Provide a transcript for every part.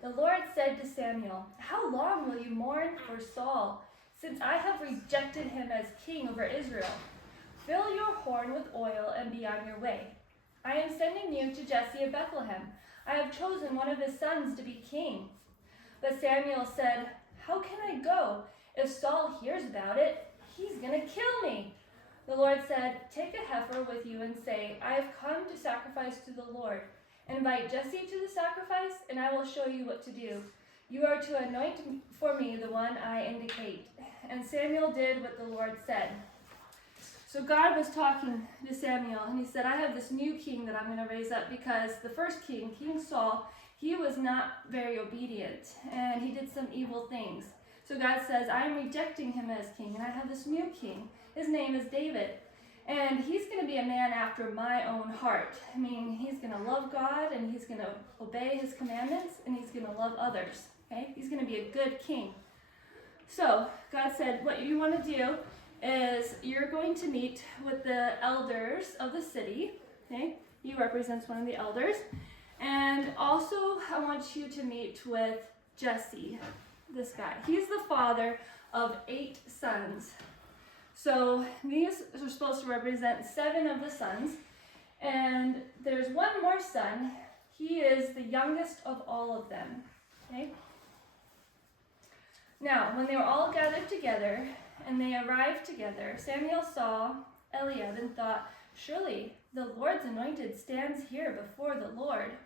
The Lord said to Samuel, "How long will you mourn for Saul, since I have rejected him as king over Israel? Fill your horn with oil and be on your way. I am sending you to Jesse of Bethlehem. I have chosen one of his sons to be king." But Samuel said, "How can I go? If Saul hears about it, he's going to kill me." The Lord said, "Take a heifer with you and say, 'I have come to sacrifice to the Lord.' Invite Jesse to the sacrifice, and I will show you what to do. You are to anoint for me the one I indicate." And Samuel did what the Lord said. So God was talking to Samuel, and he said, "I have this new king that I'm going to raise up, because the first king, King Saul, he was not very obedient, and he did some evil things. So God says, I am rejecting him as king, and I have this new king. His name is David, and he's going to be a man after my own heart. I mean, he's going to love God, and he's going to obey his commandments, and he's going to love others. Okay? He's going to be a good king." So God said, what you want to do is you're going to meet with the elders of the city. Okay? He represents one of the elders. And also, I want you to meet with Jesse, this guy. He's the father of 8 sons. So these are supposed to represent 7 of the sons. And there's one more son. He is the youngest of all of them. Okay? Now, when they were all gathered together and they arrived together, Samuel saw Eliab and thought, "Surely the Lord's anointed stands here before the Lord."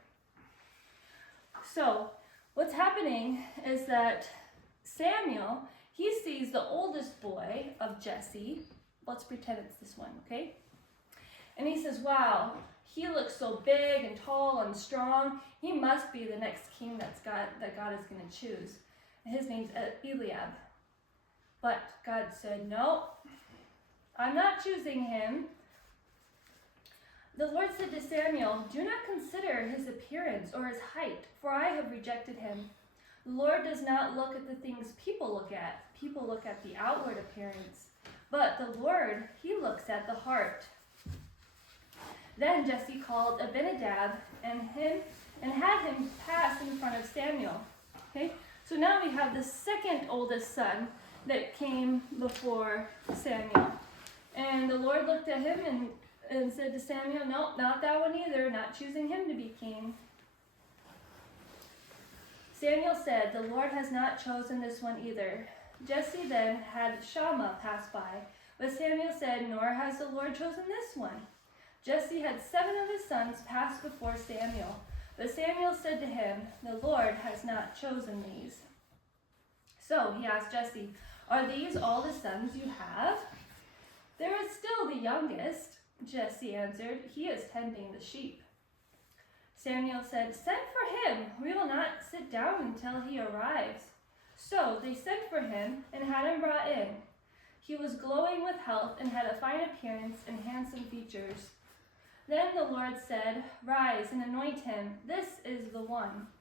So what's happening is that Samuel, he sees the oldest boy of Jesse. Let's pretend it's this one, okay? And he says, "Wow, he looks so big and tall and strong. He must be the next king that God is going to choose." His name's Eliab. But God said, "No, I'm not choosing him." The Lord said to Samuel, "Do not consider his appearance or his height, for I have rejected him. The Lord does not look at the things people look at. People look at the outward appearance. But the Lord, he looks at the heart." Then Jesse called Abinadab and had him pass in front of Samuel. Okay? So now we have the second oldest son that came before Samuel. And the Lord looked at him and said to Samuel, "No, not that one either, not choosing him to be king." Samuel said, "The Lord has not chosen this one either." Jesse then had Shammah pass by, but Samuel said, "Nor has the Lord chosen this one." Jesse had 7 of his sons pass before Samuel, but Samuel said to him, "The Lord has not chosen these." So he asked Jesse, "Are these all the sons you have?" "There is still the youngest," Jesse answered. "He is tending the sheep." Samuel said, "Send for him. We will not sit down until he arrives." So they sent for him and had him brought in. He was glowing with health and had a fine appearance and handsome features. Then the Lord said, "Rise and anoint him. This is the one."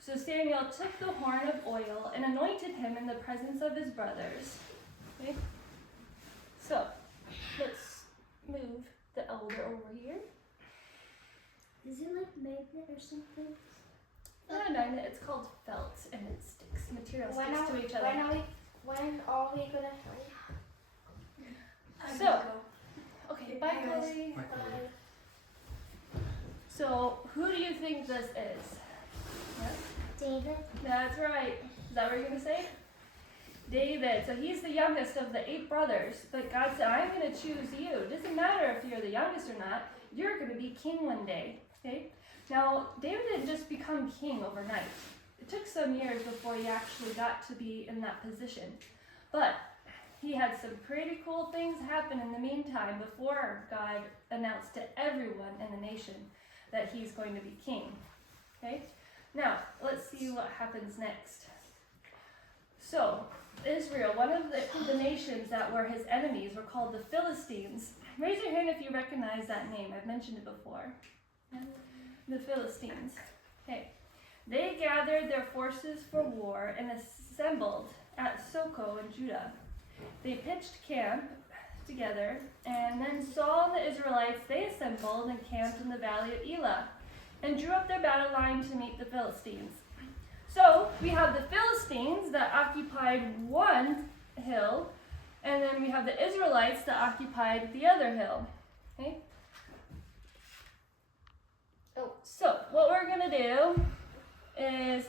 So Samuel took the horn of oil and anointed him in the presence of his brothers. Okay? So let's move the elder over here. Is it like magnet or something? Not a magnet, it's called felt, and it sticks. Material sticks to each other. When are we gonna help? So, okay, bye Chloe. Bye, Chloe. So, who do you think this is? Yes? David. That's right. Is that what you're going to say? David. So he's the youngest of the 8 brothers. But God said, "I'm going to choose you. It doesn't matter if you're the youngest or not. You're going to be king one day." Okay? Now, David didn't just become king overnight. It took some years before he actually got to be in that position. But he had some pretty cool things happen in the meantime before God announced to everyone in the nation that he's going to be king. Okay? Now, let's see what happens next. So, Israel, one of the nations that were his enemies, were called the Philistines. Raise your hand if you recognize that name. I've mentioned it before. Yeah? The Philistines. Okay. They gathered their forces for war and assembled at Soko in Judah. They pitched camp together, and then Saul and the Israelites, they assembled and camped in the valley of Elah, and drew up their battle line to meet the Philistines. So we have the Philistines that occupied one hill, and then we have the Israelites that occupied the other hill. Okay? So what we're going to do is,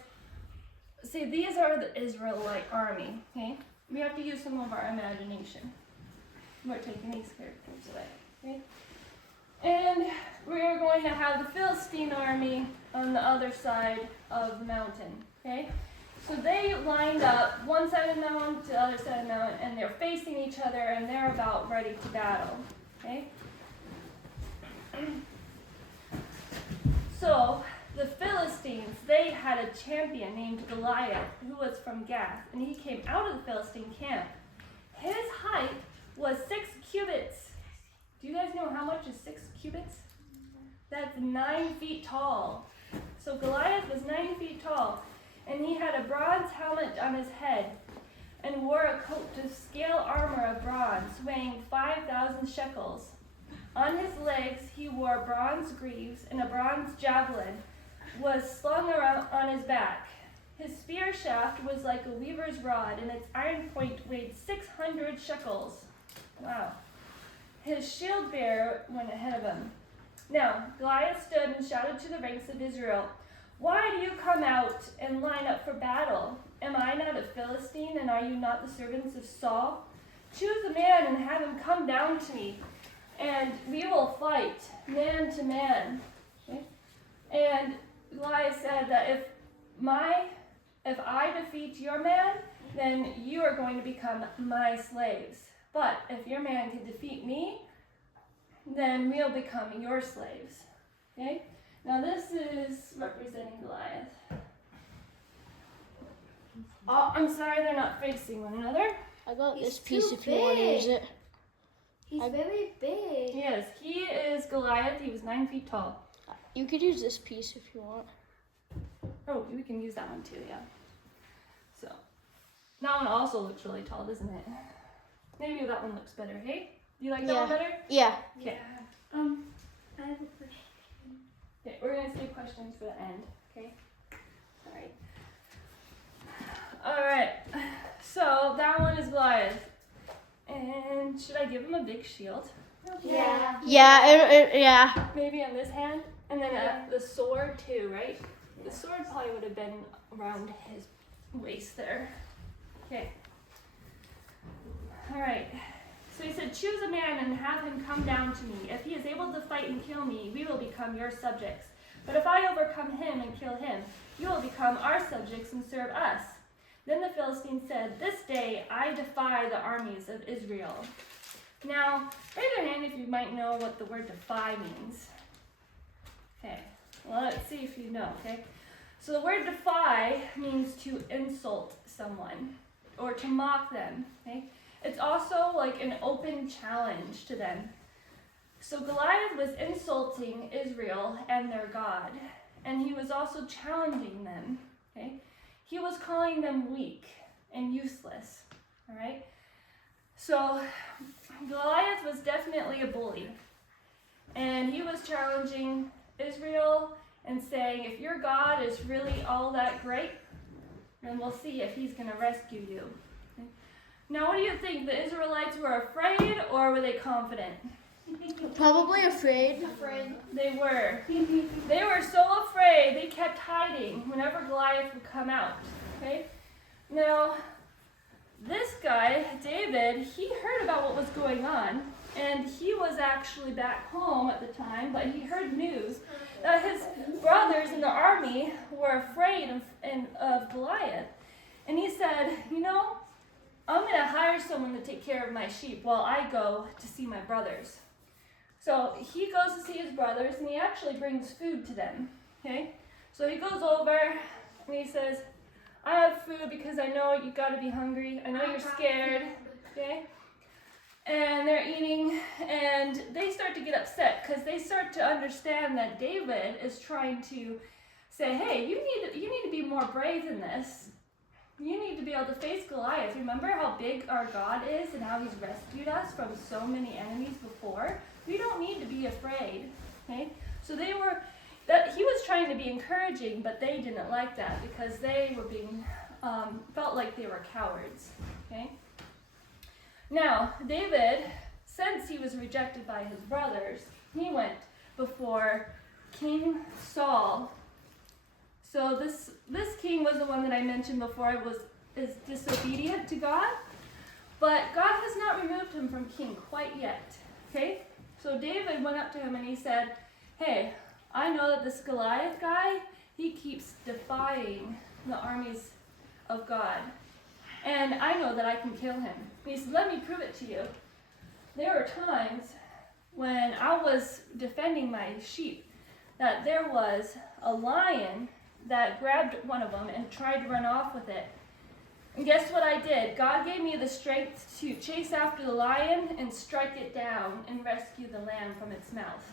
see, these are the Israelite army. Okay? We have to use some of our imagination. We're taking these characters away. Okay? And we're going to have the Philistine army on the other side of the mountain. Okay? So they lined up one side of the mountain to the other side of the mountain, and they're facing each other, and they're about ready to battle. Okay? So the Philistines, they had a champion named Goliath, who was from Gath, and he came out of the Philistine camp. His height was 6 cubits. Do you guys know how much is 6 cubits? That's 9 feet tall. So Goliath was 9 feet tall, and he had a bronze helmet on his head and wore a coat of scale armor of bronze, weighing 5,000 shekels. On his legs he wore bronze greaves, and a bronze javelin was slung around on his back. His spear shaft was like a weaver's rod, and its iron point weighed 600 shekels. Wow. His shield bearer went ahead of him. Now Goliath stood and shouted to the ranks of Israel, "Why do you come out and line up for battle? Am I not a Philistine, and are you not the servants of Saul? Choose a man and have him come down to me, and we will fight man to man." Okay? And Goliath said that if I defeat your man, then you are going to become my slaves. But if your man can defeat me, then we'll become your slaves. Okay? Now this is representing Goliath. Oh, I'm sorry, they're not facing one another. I got He's this piece too if you want to use big. it. He's very big. Yes, he is Goliath. He was 9 feet tall. You could use this piece if you want. Oh, we can use that one too, yeah. So, that one also looks really tall, doesn't it? Maybe that one looks better, hey? Do you like that Yeah. one better? Yeah. Okay. I have a question. Okay, we're going to save questions for the end, okay? Alright. Alright, so that one is Goliath. And should I give him a big shield? Yeah. Yeah. Maybe on this hand? And then the sword too, right? The sword probably would have been around his waist there. Okay. Alright. So he said, "Choose a man and have him come down to me. If he is able to fight and kill me, we will become your subjects. But if I overcome him and kill him, you will become our subjects and serve us." Then the Philistines said, "This day I defy the armies of Israel." Now, raise your hand if you might know what the word defy means. Okay, well, let's see if you know, okay? So the word defy means to insult someone or to mock them, okay? It's also like an open challenge to them. So Goliath was insulting Israel and their God, and he was also challenging them, okay? He was calling them weak and useless, all right? So Goliath was definitely a bully, and he was challenging Israel and saying, if your God is really all that great, then we'll see if he's going to rescue you. Okay? Now, what do you think? The Israelites were afraid, or were they confident? Probably afraid. They were. They were so afraid, they kept hiding whenever Goliath would come out. Okay? Now, this guy, David, he heard about what was going on, and he was actually back home at the time, but he heard news that his brothers in the army were afraid of Goliath. And he said, I'm going to hire someone to take care of my sheep while I go to see my brothers. So he goes to see his brothers, and he actually brings food to them, okay? So he goes over, and he says, I have food because I know you got to be hungry. I know you're scared, okay? And they're eating, and they start to get upset because they start to understand that David is trying to say, hey, you need to be more brave than this. You need to be able to face Goliath. Remember how big our God is and how he's rescued us from so many enemies before? We don't need to be afraid, okay? So they were that he was trying to be encouraging, but they didn't like that because they were being felt like they were cowards. Okay. Now David, since he was rejected by his brothers, he went before King Saul. So this king was the one that I mentioned before is disobedient to God, but God has not removed him from king quite yet. Okay? So David went up to him and he said, "Hey, I know that this Goliath guy, he keeps defying the armies of God. And I know that I can kill him." And he said, "Let me prove it to you. There were times when I was defending my sheep that there was a lion that grabbed one of them and tried to run off with it. And guess what I did? God gave me the strength to chase after the lion and strike it down and rescue the lamb from its mouth."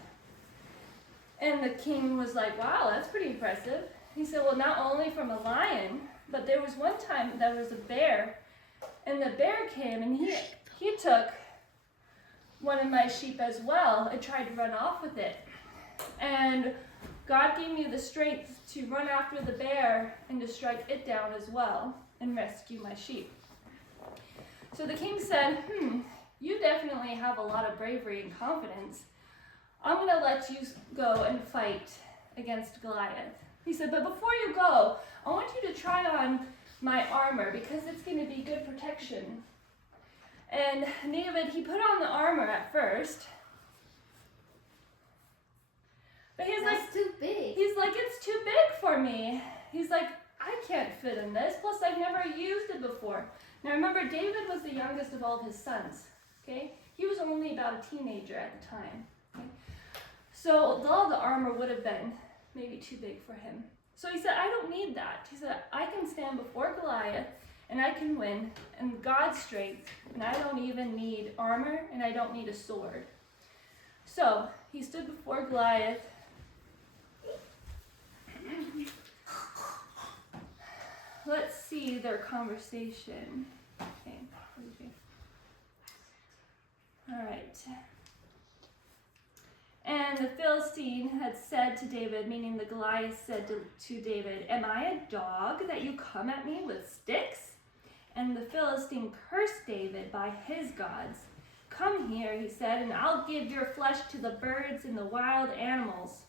And the king was like, "Wow, that's pretty impressive." He said, "Well, not only from a lion, but there was one time there was a bear, and the bear came and he took one of my sheep as well and tried to run off with it. And God gave me the strength to run after the bear and to strike it down as well and rescue my sheep." So the king said, "You definitely have a lot of bravery and confidence. I'm going to let you go and fight against Goliath." He said, "But before you go, I want you to try on my armor because it's going to be good protection." And David, he put on the armor at first. But he's That's too big. "It's too big for me." He's like, "I can't fit in this. Plus, I've never used it before." Now, remember, David was the youngest of all of his sons. Okay, he was only about a teenager at the time. Okay? So all the armor would have been maybe too big for him. So he said, "I don't need that." He said, "I can stand before Goliath and I can win in God's strength, and I don't even need armor and I don't need a sword." So he stood before Goliath. Let's see their conversation. Okay. All right. And the Philistine had said to David, meaning the Goliath said to David, "Am I a dog that you come at me with sticks?" And the Philistine cursed David by his gods. "Come here," he said, "and I'll give your flesh to the birds and the wild animals."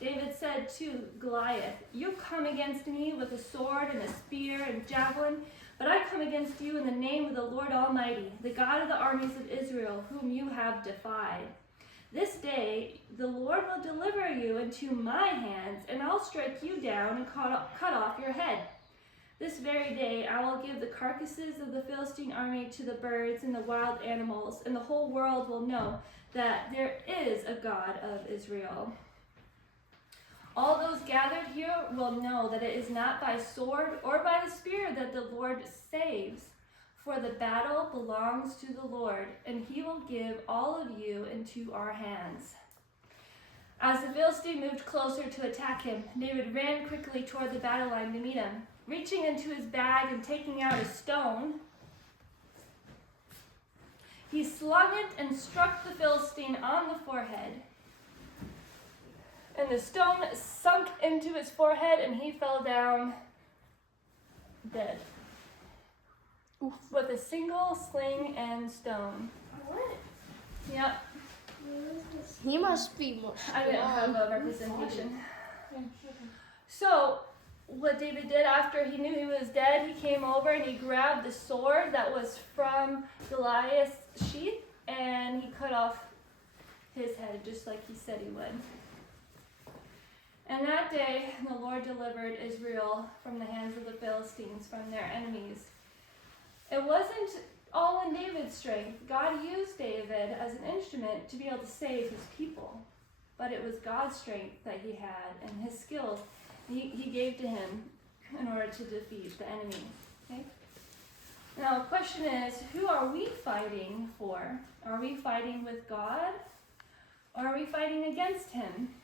David said to Goliath, "You come against me with a sword and a spear and javelin, but I come against you in the name of the Lord Almighty, the God of the armies of Israel, whom you have defied. This day the Lord will deliver you into my hands, and I'll strike you down and cut off your head. This very day I will give the carcasses of the Philistine army to the birds and the wild animals, and the whole world will know that there is a God of Israel. All those gathered here will know that it is not by sword or by the spear that the Lord saves, for the battle belongs to the Lord, and he will give all of you into our hands." As the Philistine moved closer to attack him, David ran quickly toward the battle line to meet him. Reaching into his bag and taking out a stone, he slung it and struck the Philistine on the forehead. And the stone sunk into his forehead and he fell down dead. Oof. With a single sling and stone. What? Yep. He must be more I didn't have a representation. So what David did after he knew he was dead, he came over and he grabbed the sword that was from Goliath's sheath and he cut off his head just like he said he would. And that day the Lord delivered Israel from the hands of the Philistines, from their enemies. It wasn't all in David's strength. God used David as an instrument to be able to save his people. But it was God's strength that he had and his skills he gave to him in order to defeat the enemy. Okay? Now the question is, who are we fighting for? Are we fighting with God? Or are we fighting against him?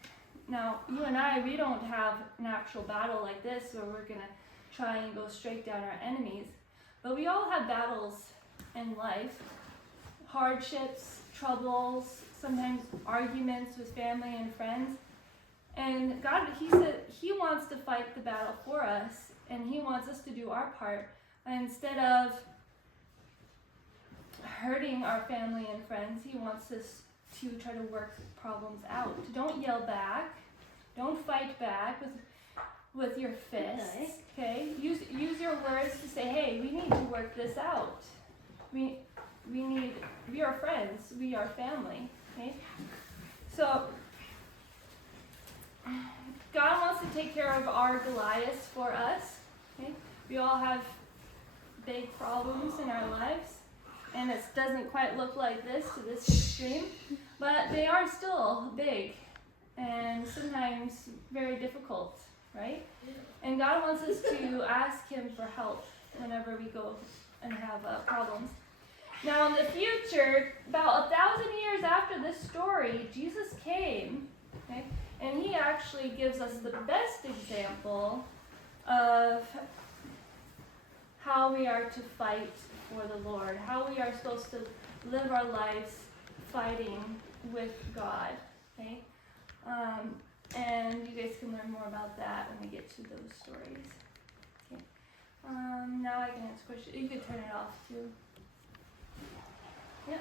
Now, you and I, we don't have an actual battle like this where we're going to try and go straight down our enemies. But we all have battles in life, hardships, troubles, sometimes arguments with family and friends. And God, he said he wants to fight the battle for us, and he wants us to do our part. And instead of hurting our family and friends, he wants us to try to work problems out. Don't yell back. Don't fight back with your fists. Okay? Use your words to say, hey, we need to work this out. We are friends. We are family. Okay? So God wants to take care of our Goliaths for us. Okay? We all have big problems in our lives, and it doesn't quite look like this to this extreme, but they are still big and sometimes very difficult, right? And God wants us to ask him for help whenever we go and have problems. Now in the future, about 1,000 years after this story, Jesus came, okay, and he actually gives us the best example of how we are to fight for the Lord, how we are supposed to live our lives fighting with God, okay? And you guys can learn more about that when we get to those stories. Okay. Now I can answer questions. You can turn it off too. Yep.